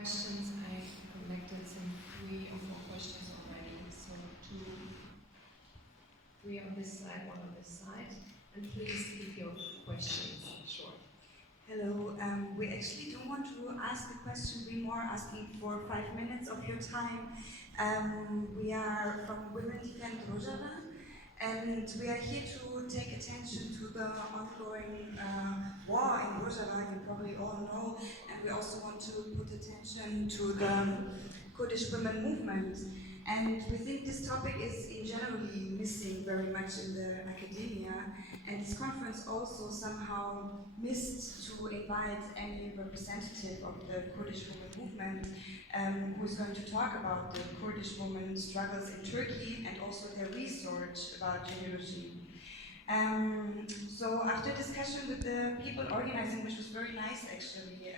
questions. I collected some 3 or 4 questions already. So 3 on this side, 1 on this side. And please keep your questions short. Hello, we actually don't want to ask the question, we're more asking for 5 minutes of your time. We are from Women Defend Rojava, and we are here to take attention to the ongoing war in Rojava, you probably all know, and we also want to put attention to the Kurdish women movement. And we think this topic is in generally missing very much in the academia, and this conference also somehow missed to invite any representative of the Kurdish women movement who is going to talk about the Kurdish women struggles in Turkey and also their research about genealogy. So after discussion with the people organizing, which was very nice actually,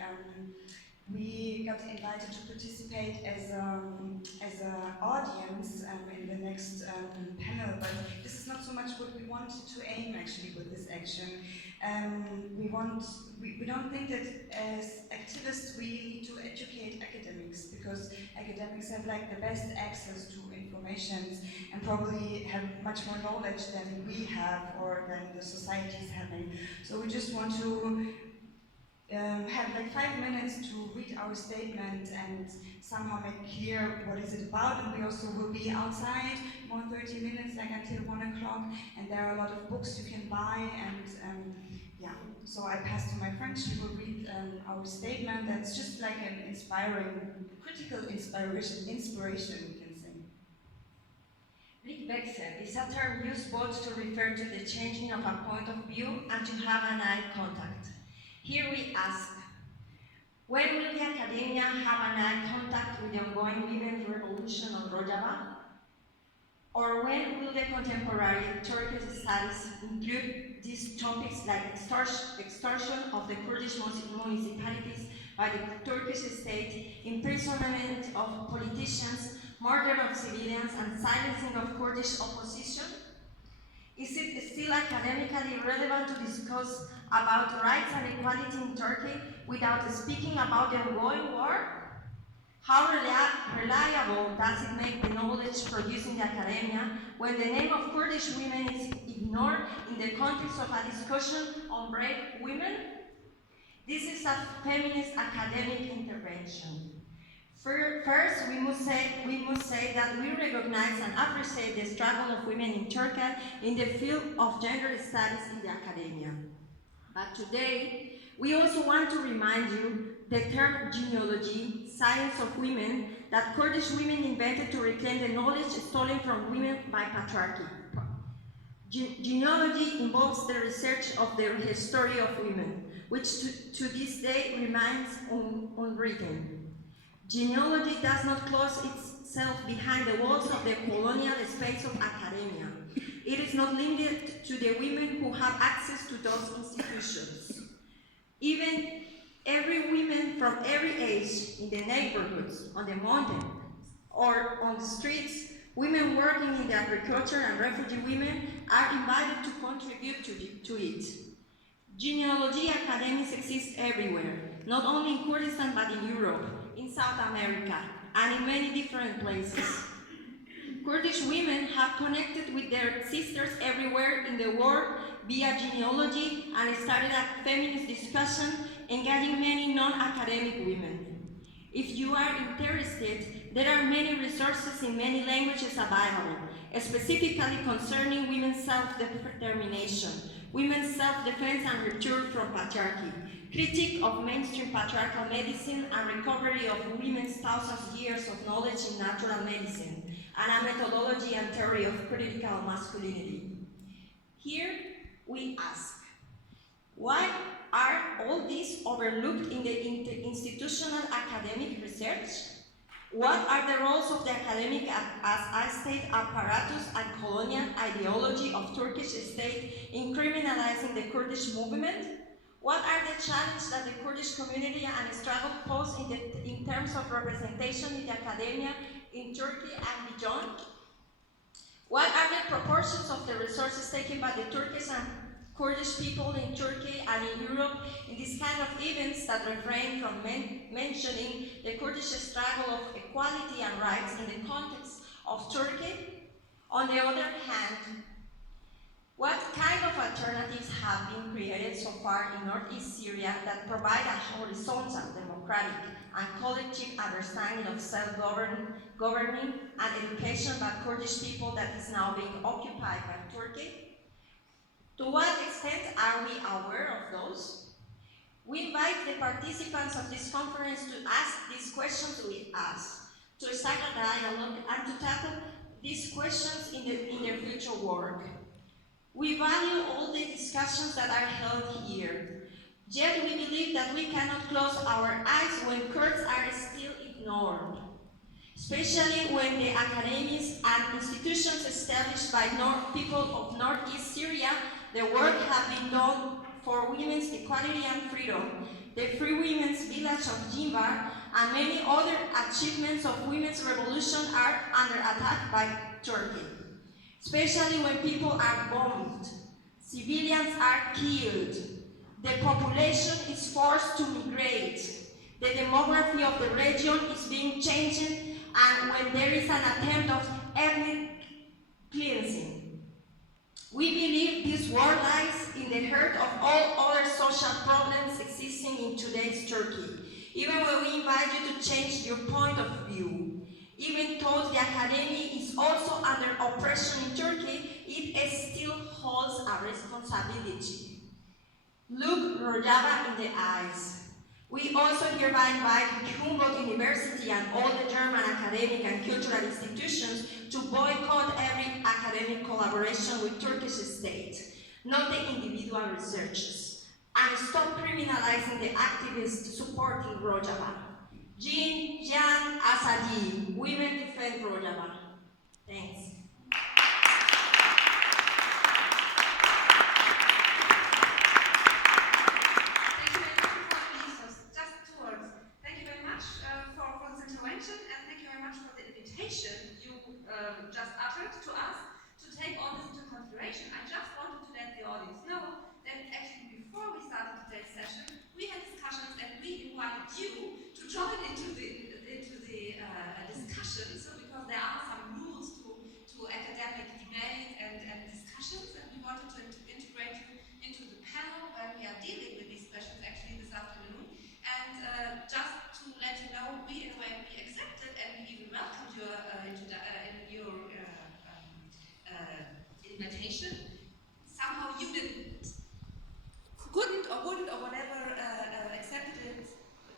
we got invited to participate as an audience in the next panel, but this is not so much what we wanted to aim actually with this action. We don't think that as activists we need to educate academics, because academics have like the best access to information and probably have much more knowledge than we have or than the society is having. So we just want to have like 5 minutes to read our statement and somehow make clear what is it about, and we also will be outside more 30 minutes, like until 1 o'clock, and there are a lot of books you can buy, and yeah, so I pass to my friend, she will read our statement. That's just like an inspiring, critical inspiration we can say. Rick Beck is a term used both to refer to the changing of a point of view and to have an eye contact. Here we ask, when will the academia have an eye contact with the ongoing women's revolution on Rojava? Or when will the contemporary Turkish studies include these topics like extortion of the Kurdish municipalities by the Turkish state, imprisonment of politicians, murder of civilians, and silencing of Kurdish opposition? Is it still academically relevant to discuss about rights and equality in Turkey without speaking about the ongoing war? How reliable does it make the knowledge produced in the academia when the name of Kurdish women is ignored in the context of a discussion on brave women? This is a feminist academic intervention. First, we must say that we recognize and appreciate the struggle of women in Turkey in the field of gender studies in the academia. But today, we also want to remind you the term genealogy, science of women, that Kurdish women invented to reclaim the knowledge stolen from women by patriarchy. Genealogy involves the research of the history of women, which to this day remains unwritten. Genealogy does not close itself behind the walls of the colonial space of academia. It is not limited to the women who have access to those institutions. Even every woman from every age, in the neighborhoods, on the mountain, or on the streets, women working in the agriculture and refugee women are invited to contribute to it. Genealogy academies exist everywhere, not only in Kurdistan but in Europe, in South America, and in many different places. Kurdish women have connected with their sisters everywhere in the world via genealogy and started a feminist discussion engaging many non-academic women. If you are interested, there are many resources in many languages available, specifically concerning women's self-determination, women's self-defense and return from patriarchy, critique of mainstream patriarchal medicine and recovery of women's thousands of years of knowledge in natural medicine, and a methodology and theory of critical masculinity. Here we ask, why are all these overlooked in the institutional academic research? What are the roles of the academic as state apparatus and colonial ideology of Turkish state in criminalizing the Kurdish movement? What are the challenges that the Kurdish community and struggle pose in terms of representation in the academia in Turkey and beyond? What are the proportions of the resources taken by the Turkish and Kurdish people in Turkey and in Europe in this kind of events that refrain from mentioning the Kurdish struggle of equality and rights in the context of Turkey? On the other hand, what kind of alternatives have been created so far in northeast Syria that provide a horizontal, democratic, and collective understanding of self-governing and education by Kurdish people that is now being occupied by Turkey? To what extent are we aware of those? We invite the participants of this conference to ask these questions with us, to start a dialogue and to tackle these questions in their future work. We value all the discussions that are held here, yet we believe that we cannot close our eyes when Kurds are still ignored, especially when the academies and institutions established by people of northeast Syria, the work have been done for women's equality and freedom, the Free Women's Village of Jimbar, and many other achievements of women's revolution are under attack by Turkey. Especially when people are bombed, civilians are killed, the population is forced to migrate, the demography of the region is being changed, and when there is an attempt of ethnic cleansing. We believe this war lies in the heart of all other social problems existing in today's Turkey, even when we invite you to change your point of view. Even though the academy is also under oppression in Turkey, it still holds a responsibility. Look Rojava in the eyes. We also hereby invite Humboldt University and all the German academic and cultural institutions to boycott every academic collaboration with Turkish state, not the individual researchers, and stop criminalizing the activists supporting Rojava. Jin, Jan, Asadi, women defend Rojava. Thanks.